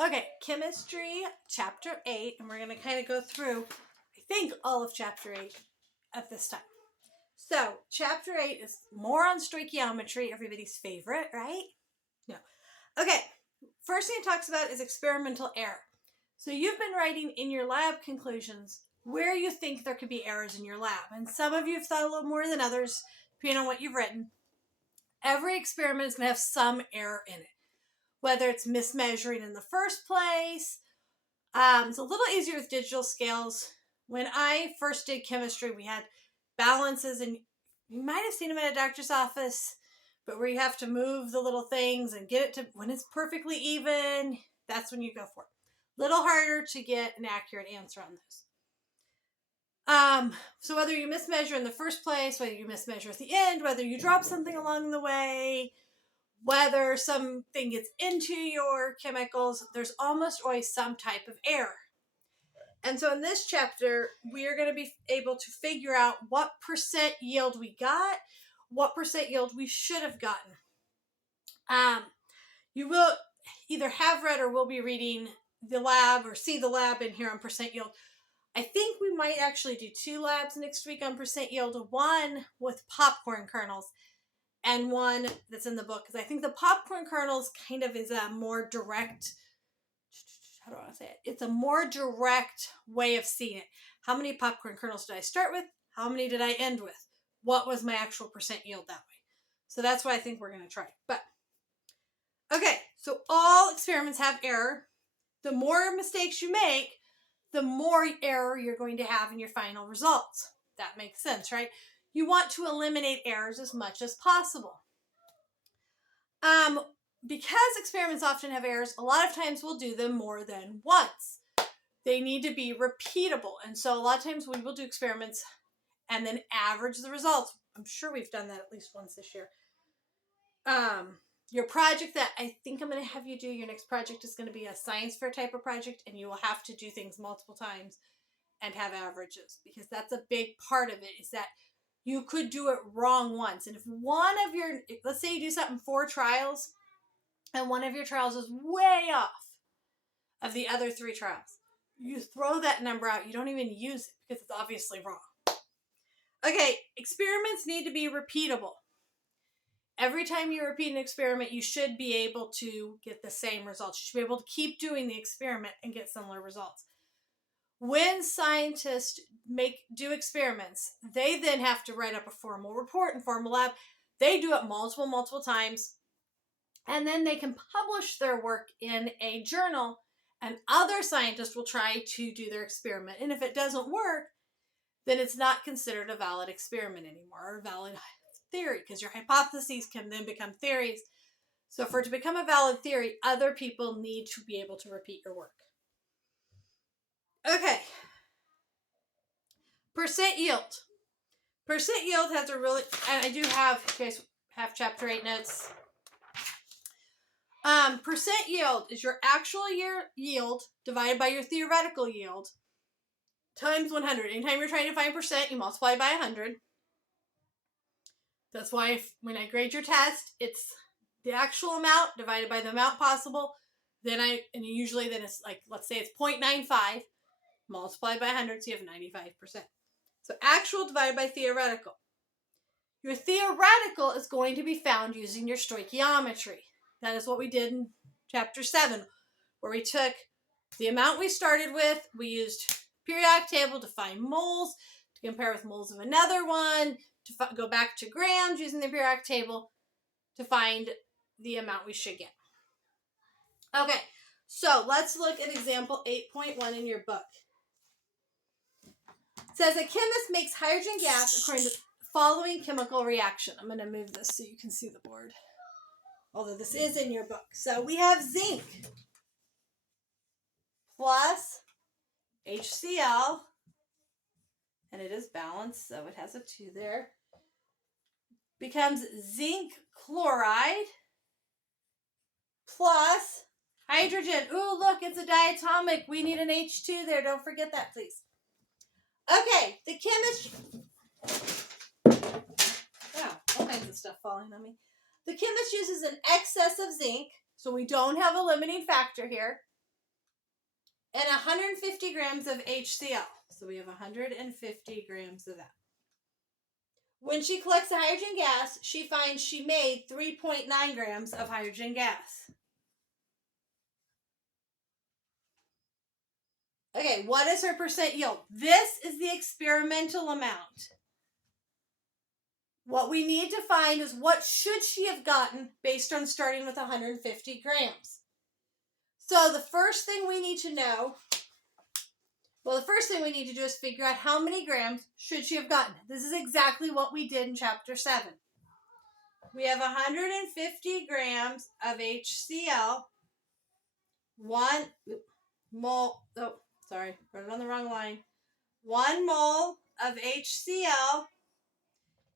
Okay, chemistry, chapter 8, and we're going to kind of go through, I think, all of chapter 8 at this time. So, chapter 8 is more on stoichiometry, everybody's favorite, right? No. Okay, first thing it talks about is experimental error. So, you've been writing in your lab conclusions where you think there could be errors in your lab, and some of you have thought a little more than others, depending on what you've written. Every experiment is going to have some error in it, whether it's mismeasuring in the first place. It's a little easier with digital scales. When I first did chemistry, we had balances, and you might have seen them at a doctor's office, but where you have to move the little things and get it to when it's perfectly even, that's when you go for it. Little harder to get an accurate answer on those. So whether you mismeasure in the first place, whether you mismeasure at the end, whether you drop something along the way, whether something gets into your chemicals, there's almost always some type of error. And so in this chapter, we are going to be able to figure out what percent yield we got, what percent yield we should have gotten. You will either have read or will be reading the lab or see the lab in here on percent yield. I think we might actually do 2 labs next week on percent yield, one with popcorn kernels and one that's in the book, because I think the popcorn kernels kind of is a more direct, how do I want to say it? It's a more direct way of seeing it. How many popcorn kernels did I start with? How many did I end with? What was my actual percent yield that way? So that's what I think we're going to try. But, okay, so all experiments have error. The more mistakes you make, the more error you're going to have in your final results. That makes sense, right? You want to eliminate errors as much as possible. Because experiments often have errors, a lot of times we'll do them more than once. They need to be repeatable. And so a lot of times we will do experiments and then average the results. I'm sure we've done that at least once this year. Your project that I think I'm going to have you do, your next project is going to be a science fair type of project, and you will have to do things multiple times and have averages, because that's a big part of it, is that you could do it wrong once. And if one of your, let's say you do something 4 trials, and one of your trials is way off of the other 3 trials, you throw that number out. You don't even use it because it's obviously wrong. Okay, experiments need to be repeatable. Every time you repeat an experiment, you should be able to get the same results. You should be able to keep doing the experiment and get similar results. When scientists do experiments, they then have to write up a formal report and formal lab. They do it multiple times, and then they can publish their work in a journal, and other scientists will try to do their experiment. And if it doesn't work, then it's not considered a valid experiment anymore, or a valid theory, because your hypotheses can then become theories. So for it to become a valid theory, other people need to be able to repeat your work. Okay. Percent yield. Percent yield has a really, and I do have, you guys have chapter 8 notes. Percent yield is your actual yield divided by your theoretical yield times 100. Anytime you're trying to find percent, you multiply by 100. That's why when I grade your test, it's the actual amount divided by the amount possible. Usually it's like, let's say it's 0.95 multiplied by 100, so you have 95%. So actual divided by theoretical. Your theoretical is going to be found using your stoichiometry. That is what we did in chapter 7, where we took the amount we started with, we used periodic table to find moles, to compare with moles of another one, to go back to grams using the periodic table to find the amount we should get. Okay, so let's look at example 8.1 in your book. It says a chemist makes hydrogen gas according to the following chemical reaction. I'm going to move this so you can see the board, although this is in your book. So we have zinc plus HCl, and it is balanced, so it has a 2 there, becomes zinc chloride plus hydrogen. Ooh, look, it's a diatomic. We need an H2 there. Don't forget that, please. Okay, the chemist... Wow, all kinds of stuff falling on me. The chemist uses an excess of zinc, so we don't have a limiting factor here. and 150 grams of HCl. So we have 150 grams of that. When she collects the hydrogen gas, she finds she made 3.9 grams of hydrogen gas. Okay, what is her percent yield? This is the experimental amount. What we need to find is what should she have gotten based on starting with 150 grams. So the first thing we need to know, the first thing we need to do is figure out how many grams should she have gotten. This is exactly what we did in chapter 7. We have 150 grams of HCl, 1 mole, oh, sorry, wrote it on the wrong line. 1 mole of HCl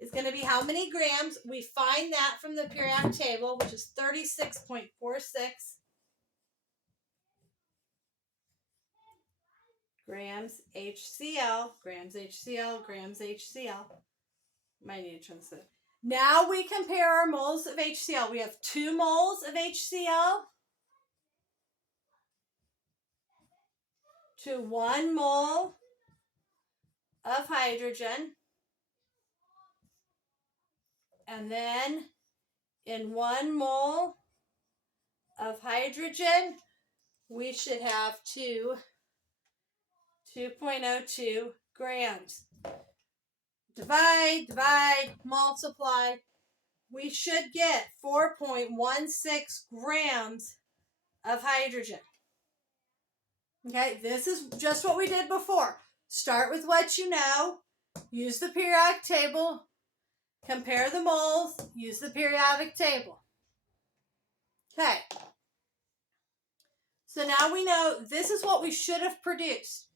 is going to be how many grams? We find that from the periodic table, which is 36.46. Grams HCl, grams HCl, grams HCl. Might need to translate. Now we compare our moles of HCl. We have 2 moles of HCl to 1 mole of hydrogen. And then in 1 mole of hydrogen, we should have 2.02 grams. Divide, multiply. We should get 4.16 grams of hydrogen. Okay, this is just what we did before. Start with what you know. Use the periodic table. Compare the moles. Use the periodic table. Okay. So now we know this is what we should have produced.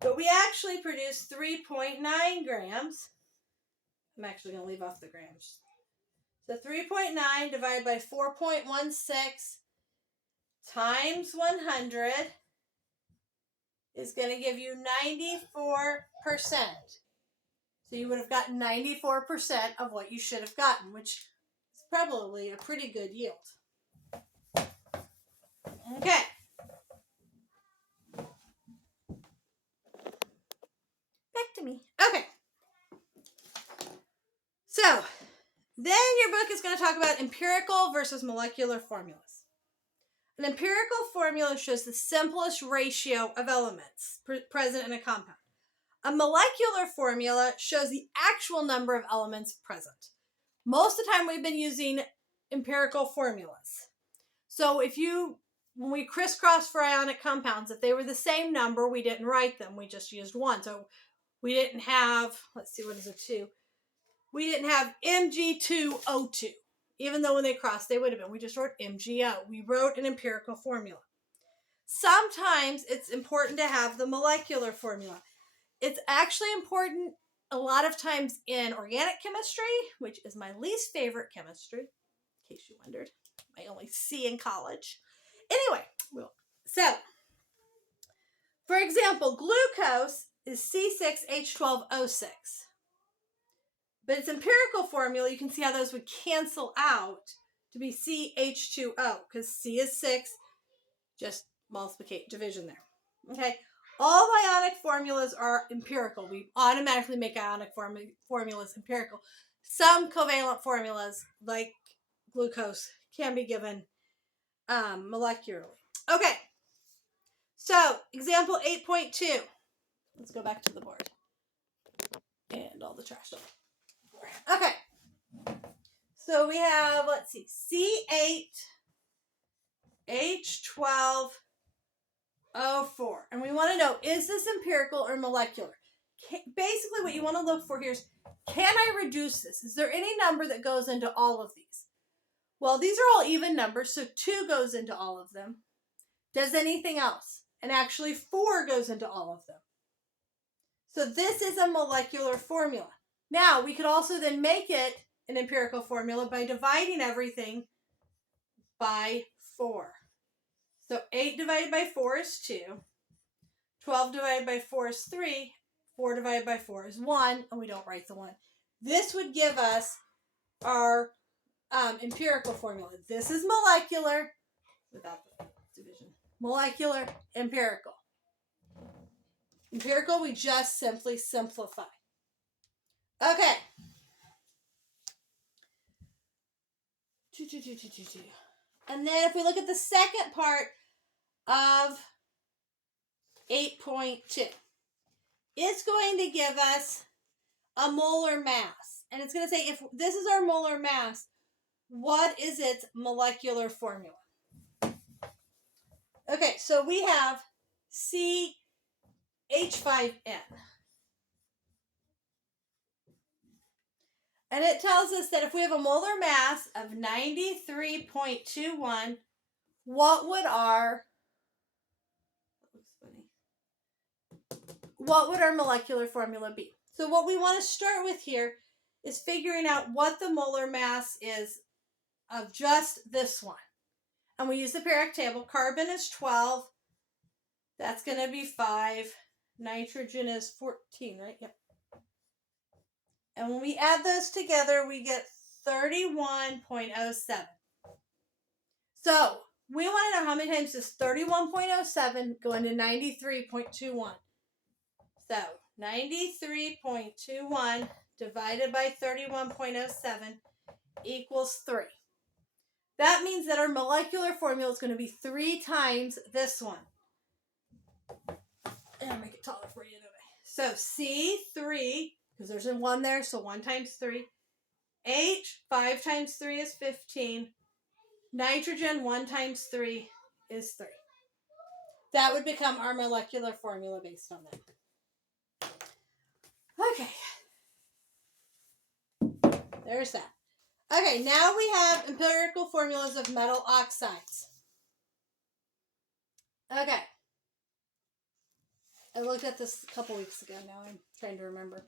But we actually produced 3.9 grams. I'm actually going to leave off the grams. So 3.9 divided by 4.16 times 100 is going to give you 94%. So you would have gotten 94% of what you should have gotten, which is probably a pretty good yield. Okay. Back to me. Okay. So, then your book is going to talk about empirical versus molecular formulas. An empirical formula shows the simplest ratio of elements present in a compound. A molecular formula shows the actual number of elements present. Most of the time we've been using empirical formulas. So when we crisscross for ionic compounds, if they were the same number, we didn't write them. We just used 1. So we didn't have, let's see, what is a 2? We didn't have Mg2O2. Even though when they crossed, they would have been. We just wrote MgO. We wrote an empirical formula. Sometimes it's important to have the molecular formula. It's actually important a lot of times in organic chemistry, which is my least favorite chemistry, in case you wondered. My only C in college. Anyway, so, for example, glucose is C6H12O6. But its empirical formula, you can see how those would cancel out to be CH2O, because C is 6, just division there. Okay, all ionic formulas are empirical. We automatically make ionic formulas empirical. Some covalent formulas, like glucose, can be given molecularly. Okay, so example 8.2. Let's go back to the board. And all the trash. Okay, so we have, let's see, C8H12O4. And we want to know, is this empirical or molecular? Basically, what you want to look for here is, can I reduce this? Is there any number that goes into all of these? Well, these are all even numbers, so 2 goes into all of them. Does anything else? And actually, 4 goes into all of them. So this is a molecular formula. Now, we could also then make it an empirical formula by dividing everything by 4. So 8 divided by 4 is 2. 12 divided by 4 is 3. 4 divided by 4 is 1, and we don't write the 1. This would give us our empirical formula. This is molecular, without the division. Molecular, empirical. Empirical, we just simply simplify. Okay. And then if we look at the second part of 8.2, it's going to give us a molar mass. And it's going to say, if this is our molar mass, what is its molecular formula? Okay, so we have CH5N. And it tells us that if we have a molar mass of 93.21, what would our molecular formula be? So what we want to start with here is figuring out what the molar mass is of just this one. And we use the periodic table. Carbon is 12. That's going to be 5. Nitrogen is 14, right? Yep. And when we add those together, we get 31.07. So we want to know how many times does 31.07 go into 93.21. So 93.21 divided by 31.07 equals 3. That means that our molecular formula is going to be 3 times this one. And I'll make it taller for you today. So C3, because there's a 1 there, so 1 times 3. H, 5 times 3 is 15. Nitrogen, 1 times 3 is 3. That would become our molecular formula based on that. Okay. There's that. Okay, now we have empirical formulas of metal oxides. Okay. I looked at this a couple weeks ago. Now I'm trying to remember.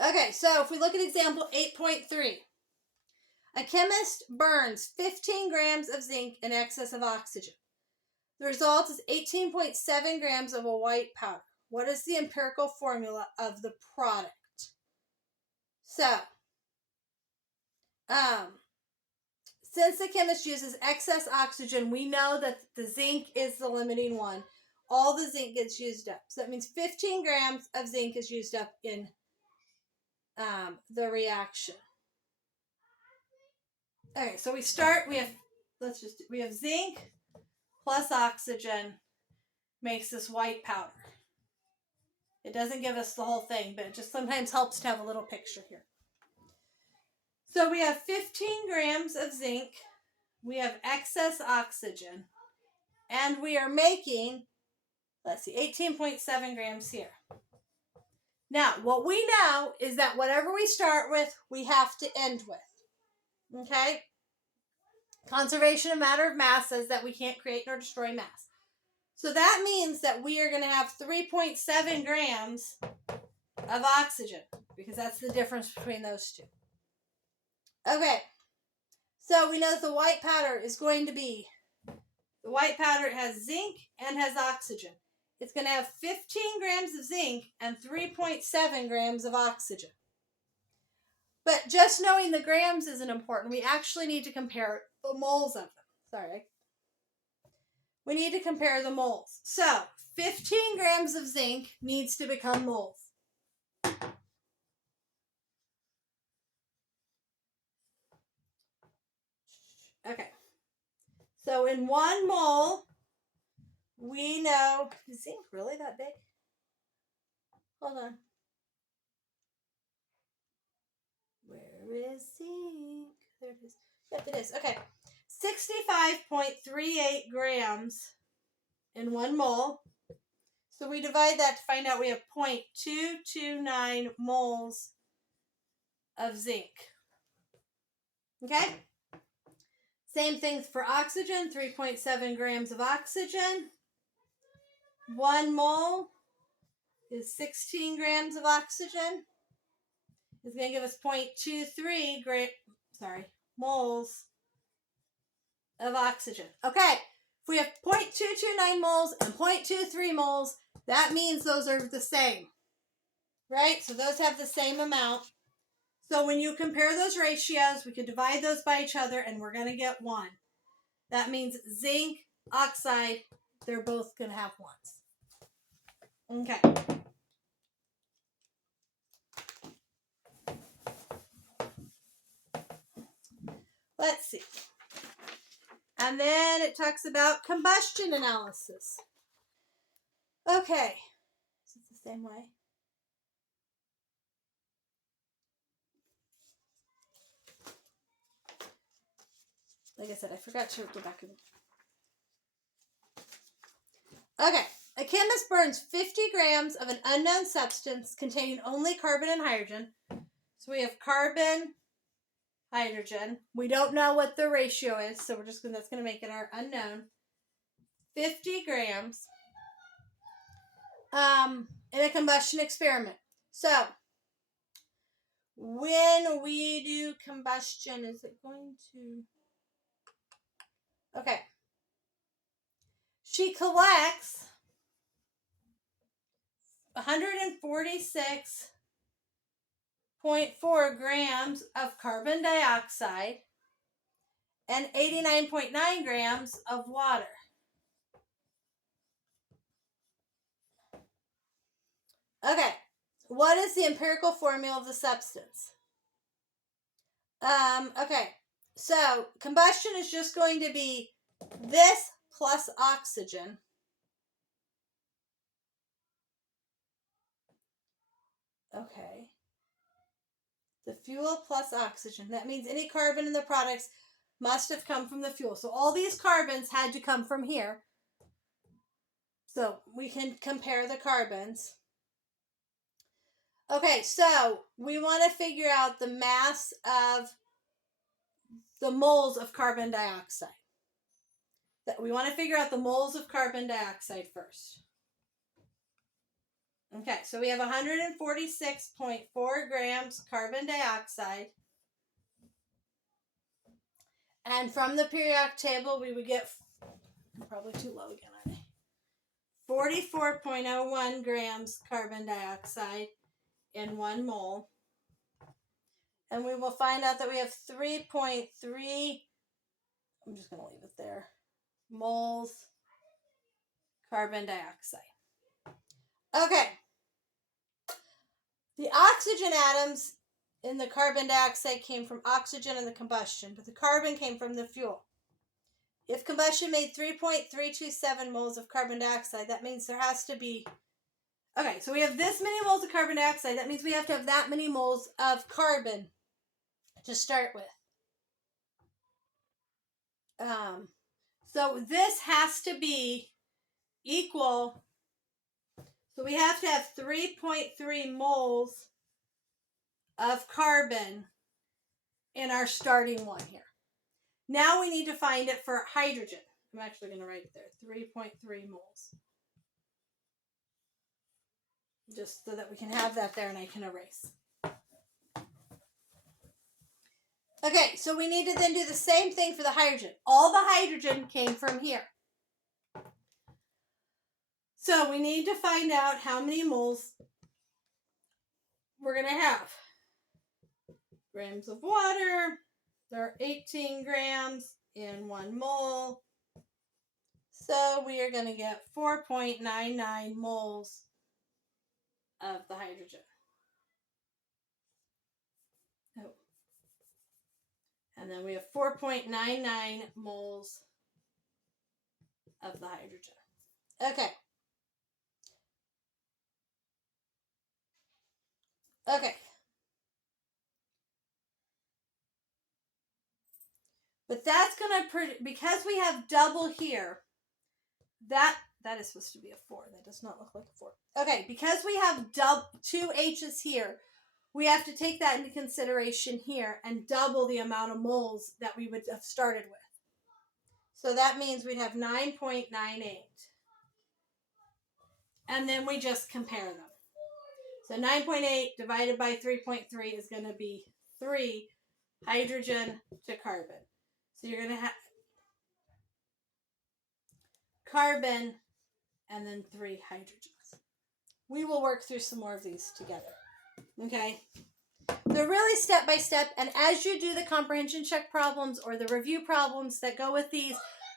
Okay, so if we look at example 8.3, a chemist burns 15 grams of zinc in excess of oxygen. The result is 18.7 grams of a white powder. What is the empirical formula of the product? So, since the chemist uses excess oxygen, we know that the zinc is the limiting one. All the zinc gets used up. So that means 15 grams of zinc is used up in the reaction. Okay, so we start, we have zinc plus oxygen makes this white powder. It doesn't give us the whole thing, but it just sometimes helps to have a little picture here. So we have 15 grams of zinc, we have excess oxygen, and we are making, 18.7 grams here. Now, what we know is that whatever we start with, we have to end with. Okay? Conservation of matter of mass says that we can't create nor destroy mass. So that means that we are going to have 3.7 grams of oxygen, because that's the difference between those two. Okay, so we know that the white powder is going to be, the white powder has zinc and has oxygen. It's going to have 15 grams of zinc and 3.7 grams of oxygen. But just knowing the grams isn't important. We actually need to compare the moles of them. Sorry. We need to compare the moles. So, 15 grams of zinc needs to become moles. Okay. So, in 1 mole, we know... Is zinc really that big? Hold on. Where is zinc? There it is. Yep, it is. Okay. 65.38 grams in 1 mole. So we divide that to find out we have 0.229 moles of zinc. Okay? Same thing for oxygen, 3.7 grams of oxygen. 1 mole is 16 grams of oxygen. It's going to give us 0.23 moles of oxygen. Okay, if we have 0.229 moles and 0.23 moles, that means those are the same, right? So those have the same amount. So when you compare those ratios, we could divide those by each other, and we're going to get 1. That means zinc, oxide, they're both going to have 1s. Okay. Let's see. And then it talks about combustion analysis. Okay. Is it the same way? Like I said, I forgot to go back and... Okay. A chemist burns 50 grams of an unknown substance containing only carbon and hydrogen. So we have carbon, hydrogen. We don't know what the ratio is, so that's going to make it our unknown. 50 grams in a combustion experiment. So when we do combustion, is it going to... Okay. She collects 146.4 grams of carbon dioxide and 89.9 grams of water. Okay, what is the empirical formula of the substance? Okay, so combustion is just going to be this plus oxygen. Okay. The fuel plus oxygen. That means any carbon in the products must have come from the fuel. So all these carbons had to come from here. So we can compare the carbons. Okay, so we want to figure out the mass of the moles of carbon dioxide. We want to figure out the moles of carbon dioxide first. Okay, so we have 146.4 grams carbon dioxide. And from the periodic table, we would get, probably too low again, aren't I? 44.01 grams carbon dioxide in 1 mole. And we will find out that we have 3.3, I'm just going to leave it there, moles carbon dioxide. Okay. The oxygen atoms in the carbon dioxide came from oxygen in the combustion, but the carbon came from the fuel. If combustion made 3.327 moles of carbon dioxide, that means there has to be... Okay, so we have this many moles of carbon dioxide. That means we have to have that many moles of carbon to start with. So this has to be equal... So we have to have 3.3 moles of carbon in our starting one here. Now we need to find it for hydrogen. I'm actually going to write it there. 3.3 moles. Just so that we can have that there and I can erase. Okay, so we need to then do the same thing for the hydrogen. All the hydrogen came from here. So we need to find out how many moles we're going to have. Grams of water. There are 18 grams in 1 mole. So we are going to get 4.99 moles of the hydrogen. Oh. And then we have 4.99 moles of the hydrogen. Okay. Okay. But that's going to, because we have double here, that is supposed to be a 4. That does not look like a 4. Okay, because we have 2 H's here, we have to take that into consideration here and double the amount of moles that we would have started with. So that means we'd have 9.98. And then we just compare them. So 9.8 divided by 3.3 is going to be 3 hydrogen to carbon. So you're going to have carbon and then 3 hydrogens. We will work through some more of these together. Okay? They're really step by step, and as you do the comprehension check problems or the review problems that go with these,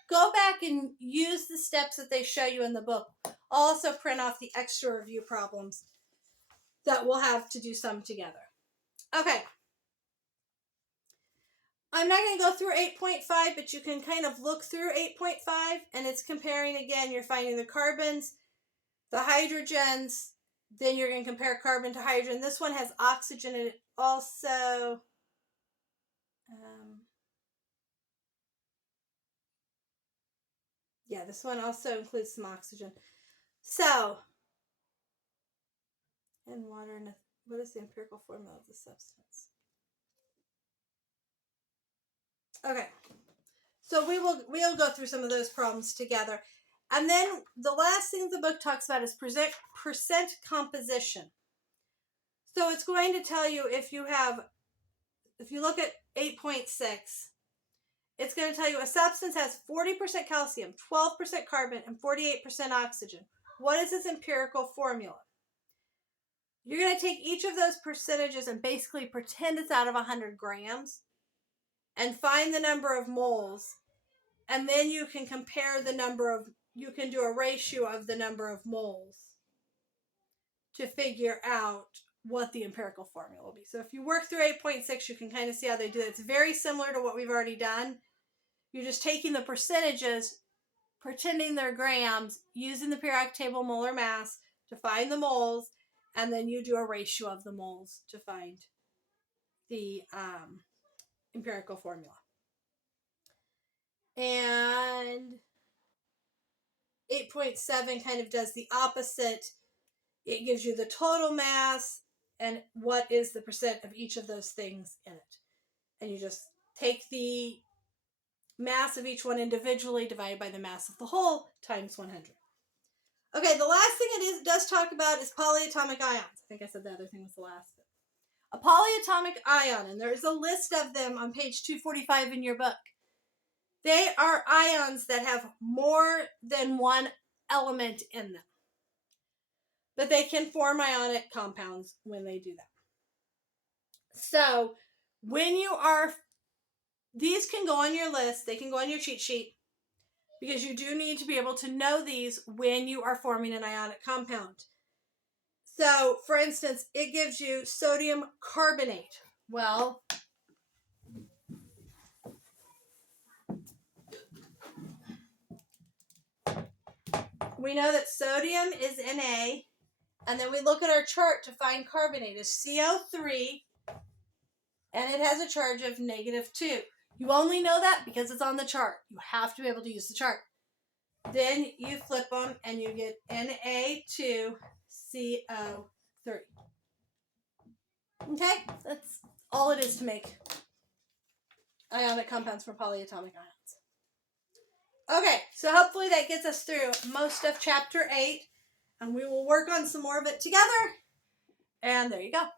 go back and use the steps that they show you in the book. I'll also print off the extra review problems that we'll have to do some together. Okay. I'm not going to go through 8.5, but you can kind of look through 8.5, and it's comparing again. You're finding the carbons, the hydrogens, then you're going to compare carbon to hydrogen. This one has oxygen in it also. Yeah, this one also includes some oxygen. So, and water, and what is the empirical formula of the substance? Okay, so we'll go through some of those problems together. And then the last thing the book talks about is percent composition. So it's going to tell you if you look at 8.6, it's going to tell you a substance has 40% calcium, 12% carbon, and 48% oxygen. What is its empirical formula? You're going to take each of those percentages and basically pretend it's out of 100 grams and find the number of moles. And then you can compare you can do a ratio of the number of moles to figure out what the empirical formula will be. So if you work through 8.6, you can kind of see how they do it. It's very similar to what we've already done. You're just taking the percentages, pretending they're grams, using the periodic table molar mass to find the moles, and then you do a ratio of the moles to find the empirical formula. And 8.7 kind of does the opposite. It gives you the total mass and what is the percent of each of those things in it. And you just take the mass of each one individually divided by the mass of the whole times 100. Okay, the last thing it does talk about is polyatomic ions. I think I said the other thing was the last bit. A polyatomic ion, and there's a list of them on page 245 in your book. They are ions that have more than one element in them. But they can form ionic compounds when they do that. So, these can go on your list, they can go on your cheat sheet, because you do need to be able to know these when you are forming an ionic compound. So, for instance, it gives you sodium carbonate. Well, we know that sodium is Na, and then we look at our chart to find carbonate is CO3, and it has a charge of -2. You only know that because it's on the chart. You have to be able to use the chart. Then you flip them and you get Na2CO3. Okay? That's all it is to make ionic compounds from polyatomic ions. Okay, so hopefully that gets us through most of chapter 8, and we will work on some more of it together. And there you go.